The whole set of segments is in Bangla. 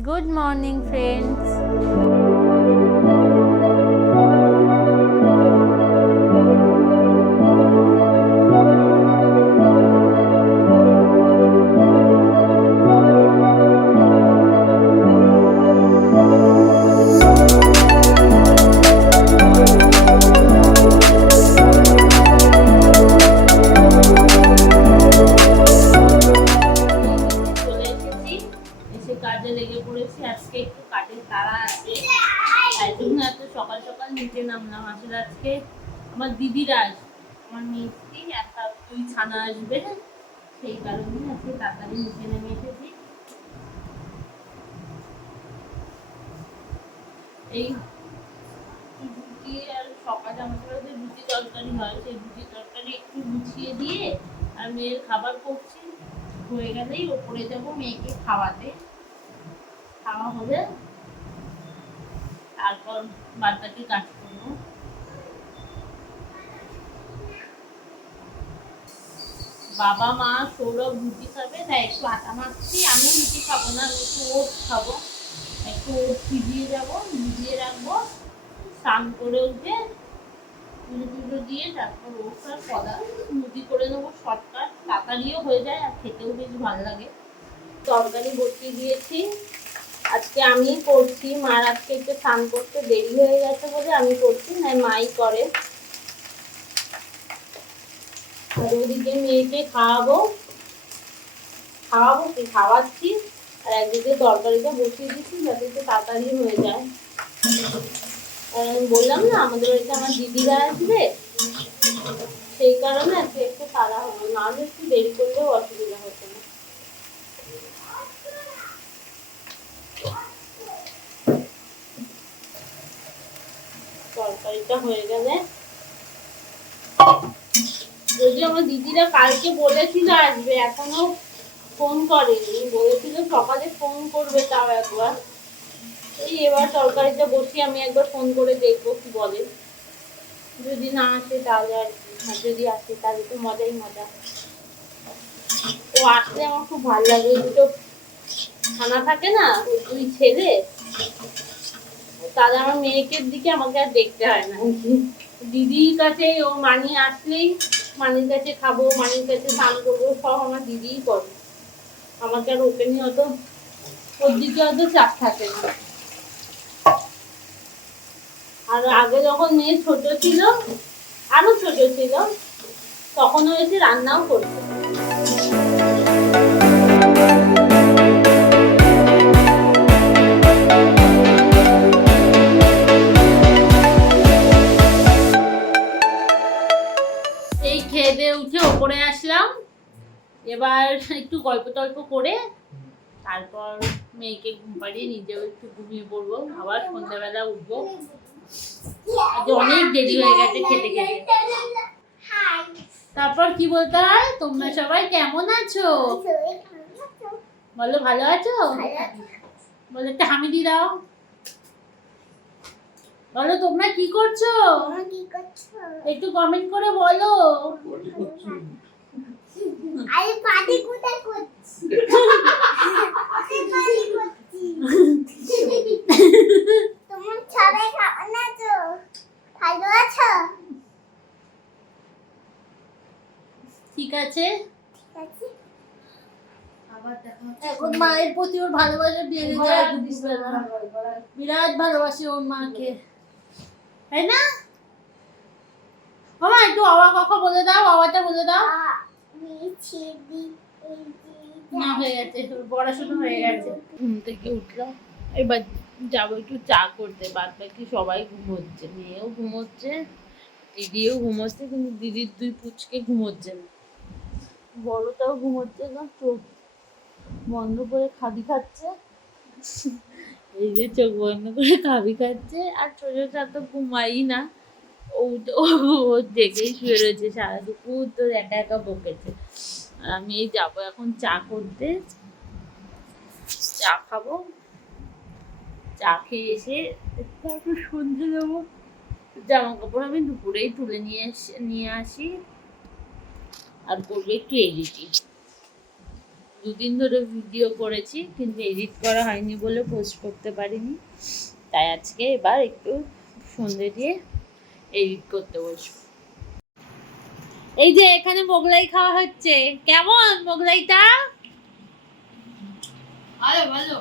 Good morning, friends. চলে এসেছি, এসে কাজে লেগে পড়েছি। আজকে একটু কাজের তাড়া আছে, তাই জন্য এত সকাল সকাল নিচে নামলাম। আসলে আজকে আমার দিদিরা আসবে, আমার মিষ্টি একটা দুই ছানা আসবে, সেই কারণে আজকে তাড়াতাড়ি নিচে নেমে এসেছি। এই রুটি আর সকালে আমাদের যে রুটি তরকারি হয়, সেই রুটি তরকারি একটু গুছিয়ে দিয়ে আর মেয়ের খাবার করছি। হয়ে গেলেই ওপরে যাবো মেয়েকে খাওয়াতে, খাওয়া হবে, তারপর বাদ বাকি কাজ করবো। বাবা মা সৌরভ রুটি খাবে, তাই একটু আটা মাখছি। আমি রুটি খাবো না, আমি একটু ওটস খাবো। একটু ওটস ভিজিয়ে রাখবো, স্নান করে উঠে পুজো টুজো দিয়ে তারপর ওটস আর কলা রুটি করে নেবো। শর্টকাট, তাড়াতাড়িও হয়ে যায় আর খেতেও বেশ ভালো লাগে। তরকারি বসিয়ে দিয়েছি, আজকে আমিই করছি। মার আজকে একটু স্নান করতে দেরি হয়ে গেছে বলে আমি করছি, না মাই করে। আর ওদিকে মেয়েকে খাওয়াচ্ছি, আর একদিকে তরকারিটা বসিয়ে দিচ্ছি যাতে একটু তাড়াতাড়ি হয়ে যায়। আর আমি বললাম না আমাদের বাড়িতে আমার দিদিরা আসবে, সেই কারণে আজকে একটু তাড়া হলো, নাহলে একটু দেরি করলেও অসুবিধা হতো না। তরকারিটা হয়ে গেলে, যদিও আমার দিদিরা কালকে বলেছিল আসবে, এখনো ফোন করেনি। বলেছিল সকালে ফোন করবে, তাও একবার। এই এবার তরকারিটা বসিয়ে আমি একবার ফোন করে দেখবো কি বলে। যদি না আসে তাহলে আর কি, আর যদি আসে তাহলে তো মজাই মজা। ও আসলে আমার খুব ভালো লাগে। ওই দুটো খানা থাকে না, ওই দুই ছেলে, তাহলে আমার মেয়েকে দিকে আমাকে আর দেখতে হয় না। দিদির কাছে ও মানি আসলেই মানির কাছে খাবো, মানির কাছে স্নান করবো, সব আমার দিদিই করে। আমাকে আর ওকে নিয়ে অত, ওর দিকে অত চাপ থাকে না। আর আগে যখন মেয়ে ছোট ছিল, আরো ছোট ছিল, তখন ও এসে রান্নাও করতো। এই খেয়ে দিয়ে উঠে ওপরে আসলাম, এবার একটু গল্প টল্প করে তারপর মেয়েকে ঘুম পাড়িয়ে নিজেও একটু ঘুমিয়ে পড়বো। আবার সন্ধ্যাবেলা উঠবো, আজ অনেক দেরি হয়ে গেছে খেতে খেতে। তারপর কি বলতে হয়, তোমরা সবাই কেমন আছো বলো? ভালো আছো বলো, একটা হামিদি দাও। বলো তোমরা কি করছো, একটু কমেন্ট করে বলো। আরে পার্টি কোথায় করছি? তোমার সবাই কেমন আছো? ভালো আছো? ঠিক আছে, এখন মায়ের প্রতি ওর ভালোবাসা বেড়ে যায়, বিরাট ভালোবাসে ওর মাকে, তাই না? মামা একটু বাবা কথা বলে দাও, বাবাটা বলে দাও। না হয়ে গেছে, পড়াশোনা হয়ে গেছে। ঘুম থেকে উঠলাম, এবার যাবো একটু চা করতে। বাদ বাকি সবাই ঘুমোচ্ছে, মেয়েও ঘুমোচ্ছে, দিদিও ঘুমোচ্ছে, কিন্তু দিদির দুই পুচকে ঘুমোচ্ছে না। বড়টাও ঘুমোচ্ছে না, চোখ বন্ধ করে খাবি খাচ্ছে। এই যে চোখ বন্ধ করে খাবি খাচ্ছে। আর ছোটটা তো ঘুমাই না, ও তো ও জেগেই শুয়ে রয়েছে সারা দুপুর, তো একা একা বকেছে। আর আমি এই যাবো এখন চা করতে, চা খাবো, চা খেয়ে এসে তারপর সন্ধে দেবো। জামা কাপড় আমি দুপুরেই তুলে নিয়ে আসি, আর করবো একটু এডিটিং। 2 দিন ধরে ভিডিও করেছি কিন্তু এডিট করা হয়নি বলে পোস্ট করতে পারিনি, তাই আজকে এবার একটু সন্ধ্যে দিয়ে এডিট করতে বসবো। এই যে এখানে মোগলাই খাওয়া হচ্ছে, কেমন মোগলাইটা? ভালো ভালো।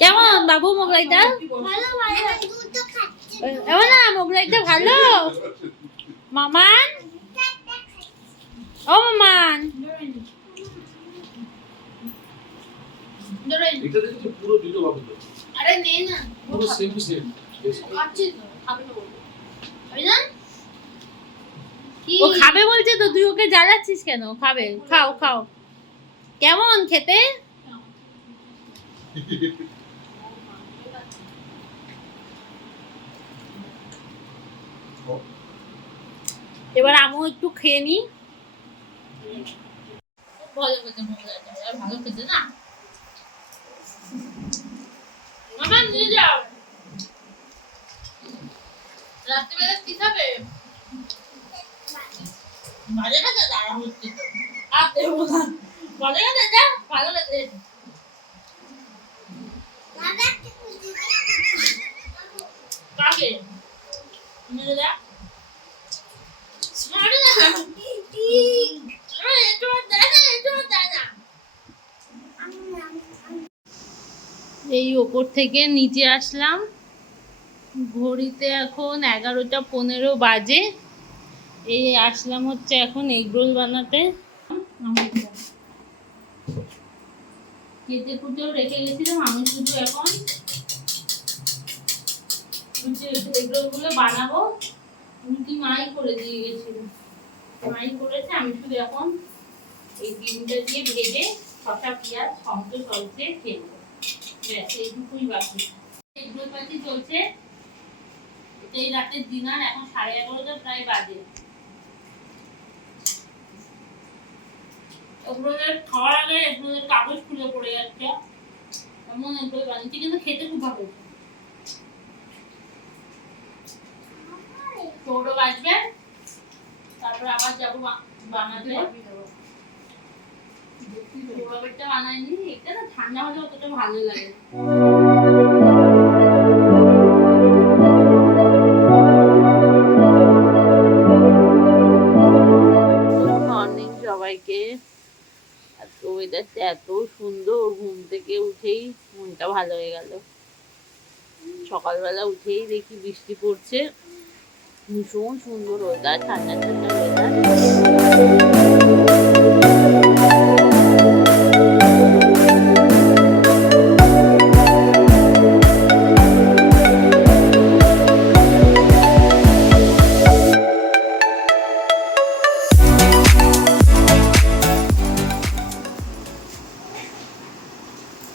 কেমন বাবু মোগলাইটা? ভালো ভালো দুধ তো খাচ্ছি এমন না মোগলাইটা ভালো? মামান, ও মামান, এটা দেখো পুরো ভিডিও পাবে তো। আরে নে না, পুরো সেম টু সেম। খাচ্ছি তো, খাবে না বলবো। খাবি না? কি? ও খাবে বলছে তো, তুই ওকে জ্বালাচ্ছিস কেন? খাবে, খাও খাও। কেমন খেতে? এবার আমিও একটু খেয়ে নি। ভালো খেতে মোগলাইটা, আর ভালো খেতে না। মামা নিয়ে যাও। রাত্রিবেলা কি খাবে? ভালো খেতে দাঁড়া হচ্ছে তো। আর দেবো না। ভালো খেতে যা, ভালো খেতে। বাবা কি খুশি কাকে? নিয়ে যা। ছাড় না। একটু দেয় না, একটু দেয় না। এই ওপর থেকে নিচে আসলাম, ঘড়িতে এখন 11:15 বাজে। এই আসলাম হচ্ছে এখন এগরোল বানাতে। কেটে কুটেও রেখে গেছিলাম, আমি শুধু এখন এগরোল গুলো বানাবো। রুটি মাই করে দিয়ে গেছিল, মাই করেছে, আমি শুধু এখন এই ডিমটা দিয়ে ভেজে শসা পেঁয়াজ টমেটো সস দিয়ে খেয়ে নেবো। ব্যাস এইটুকুই বাকি। এগরোল পাতি চলছে, এই রাতের ডিনার। এখন 11:30 প্রায় বাজে। এগরোলের খাওয়ার আগে এগরোলের কাগজ খুলে পড়ে যাচ্ছে, এমন এগরোল বানিয়েছি, কিন্তু খেতে খুব ভালো হয়েছে। তোরও বাজবে, তারপর আবার যাবো বানাতে। ওটা বানাইনি, এটা না ঠান্ডা হলে অতটা ভালো লাগে। মর্নিং সবাইকে। আজকে ওয়েদারটা এত সুন্দর, ঘুম থেকে উঠেই মনটা ভালো হয়ে গেল। সকালবেলা উঠেই দেখি বৃষ্টি পড়ছে, ভীষণ সুন্দর ওয়েদার, ঠান্ডা ঠান্ডা ওয়েদার।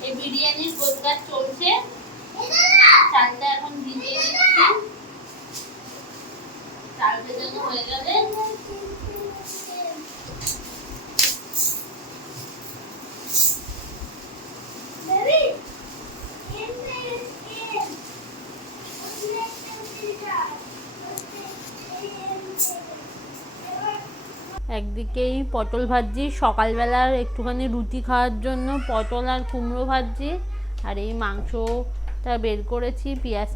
এই বিরিয়ানির গোছগাছ চলছে, চালটা এখন ভিজিয়ে দিচ্ছি। চাল ভেজানো হয়ে গেলে একদিকেই পটল ভাজি, সকালবেলার একটুখানি রুটি খাওয়ার জন্য পটল আর কুমড়ো ভাজি, আর এই মাংসটা বের করেছি, পেঁয়াজ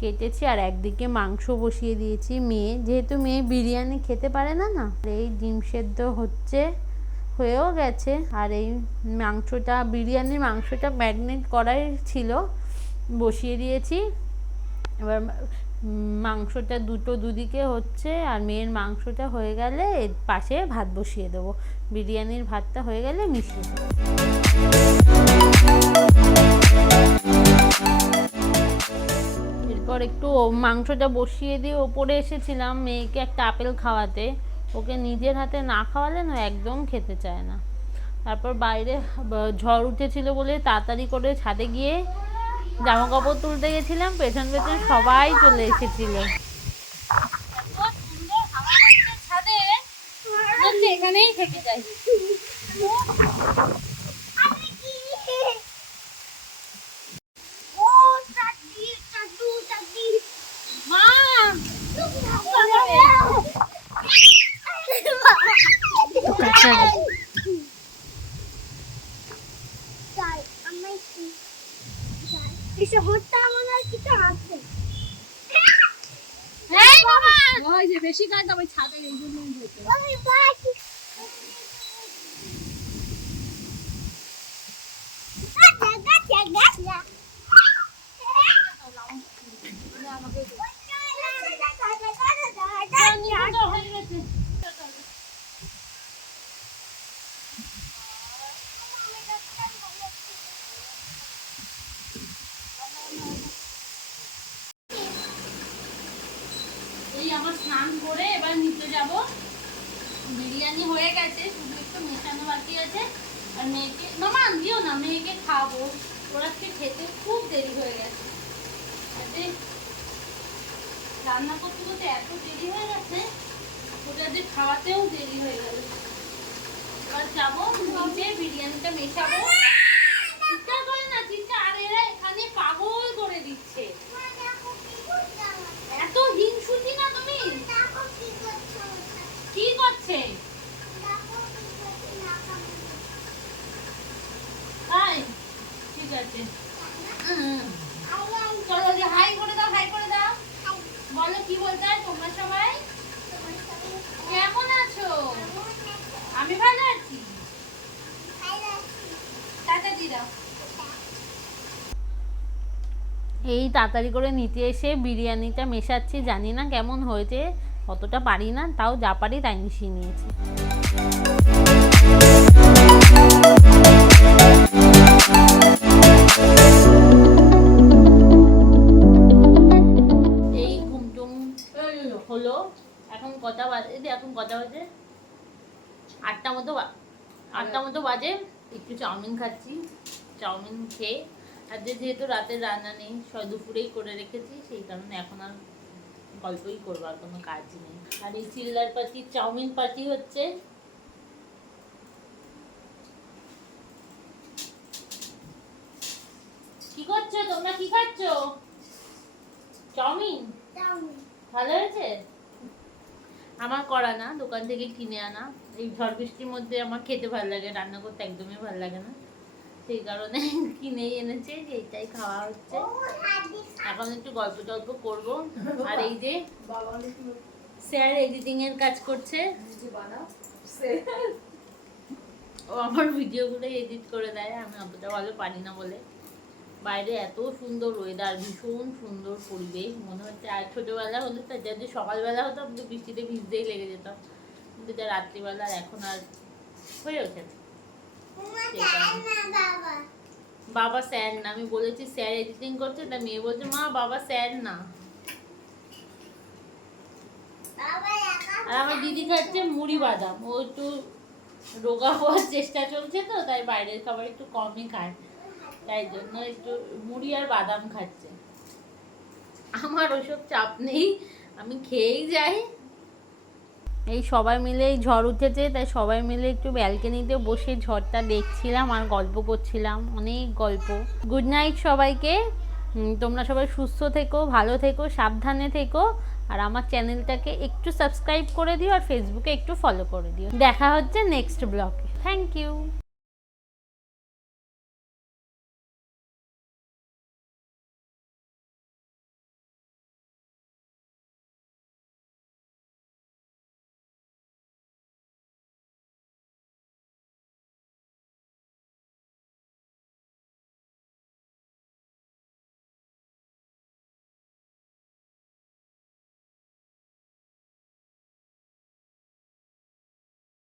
কেটেছি, আর একদিকে মাংস বসিয়ে দিয়েছি। যেহেতু মেয়ে বিরিয়ানি খেতে পারে না, এই ডিম সেদ্ধ হয়েও গেছে। আর এই বিরিয়ানির মাংসটা ম্যারিনেট করাই ছিল, বসিয়ে দিয়েছি। এবার মাংসটা দুদিকে হচ্ছে, আর মেয়ের মাংসটা হয়ে গেলে এর পাশে ভাত বসিয়ে দেবো। বিরিয়ানির ভাতটা হয়ে গেলে মিশিয়ে দেবো। এরপর একটু মাংসটা বসিয়ে দিয়ে ওপরে এসেছিলাম মেয়েকে একটা আপেল খাওয়াতে। ওকে নিজের হাতে না খাওয়ালে না একদম খেতে চায় না। তারপর বাইরে ঝড় উঠেছিল বলে তাড়াতাড়ি করে ছাদে গিয়ে জামা কাপড় তুলতে গেছিলাম, পেছন সবাই চলে এসেছিল। এখানেই থেকে যাই। এই শহরটা আমার আর কিছু আছে এই বাবা ওই যে বেশি কাজ ওই ছাদে এই জন্যই হয়েছে আমি বাকি গাছ হয়ে গেছে এই আমার স্নান করে এবার নিতে যাব বিরিয়ানি হয়ে গেছে শুধু একটু মেশানো বাকি আছে আর মেয়েকে মামা দিও না মেয়েকে খাবো ওরা খেতে খুব দেরি হয়ে গেছে আজকে রান্না করতে করতে এত দেরি হয়ে গেছে ওদের খাওয়াতেও দেরি হয়ে গেল এবার যাবো নিচে বিরিয়ানিটা মেশাবো চিৎকার করে না চিৎকার আর এরা এখানে পাগল করে দিচ্ছে এত হিংসুটি না তুমি কি করছে তাই ঠিক আছে চলো যে হাই করে দাও বলো কি বলতে হয় তোমরা সবাই কেমন আছো আমি ভালো আছি টাটা দি দাও এই তাড়াতাড়ি করে নিতে এসে বিরিয়ানিটা মেশাচ্ছি জানি না কেমন হয়েছে অতটা পারি না তাও যা পারি তাই মিশিয়ে নিয়েছি এই ঘুমটুম হলো এখন কটা বাজে 8টা মতো বাজে একটু চাউমিন খাচ্ছি চাউমিন খেয়ে আর যেহেতু রাতের রান্না নেই দুপুরেই করে রেখেছি সেই কারণে এখন আর গল্পই করবো আর কোনো কাজ নেই আর এই চিল্লার পাটি চাউমিন পাটি হচ্ছে কি করছো তোমরা কি খাচ্ছ চাউমিন ভালো হয়েছে আমার করা না দোকান থেকে কিনে আনা এই ঝড় বৃষ্টির মধ্যে আমার খেতে ভালো লাগে রান্না করতে একদমই ভালো লাগে না সেই কারণে কিনেই এনেছে যে এটাই খাওয়া হচ্ছে এখন একটু গল্প টল্প করবো আর এই যে স্যার এডিটিং এর কাজ করছে ও আমার ভিডিওগুলো এডিট করে দেয় আমি অতটা ভালো পারি না বলে বাইরে এত সুন্দর ওয়েদার ভীষণ সুন্দর পরিবেশ মনে হচ্ছে আর ছোটবেলা হলে তো যদি সকালবেলা হতো আমি তো বৃষ্টিতে ভিজতেই লেগে যেতাম কিন্তু যা রাত্রিবেলা এখন আর হয়ে ওঠে বাবা স্যার না আমি বলেছি স্যার এডিটিং করছে তা মেয়ে বলছে মা বাবা স্যার না আর আমার দিদি খাচ্ছে মুড়ি বাদাম ও একটু রোগা হওয়ার চেষ্টা চলছে তো তাই বাইরের খাবার একটু কমই খায় তাই জন্য একটু মুড়ি আর বাদাম খাচ্ছে আমার ওসব চাপ নেই আমি খেয়েই যাই এই সবাই মিলে এই ঝড় উঠেছে তাই সবাই মিলে একটু ব্যালকনিতে বসে ঝড়টা দেখছিলাম আর গল্প করছিলাম অনেক গল্প গুড নাইট সবাইকে তোমরা সবাই সুস্থ থেকো ভালো থেকো সাবধানে থেকো আর আমার চ্যানেলটাকে একটু সাবস্ক্রাইব করে দিও আর ফেসবুকে একটু ফলো করে দিও দেখা হচ্ছে নেক্সট ব্লগে থ্যাংক ইউ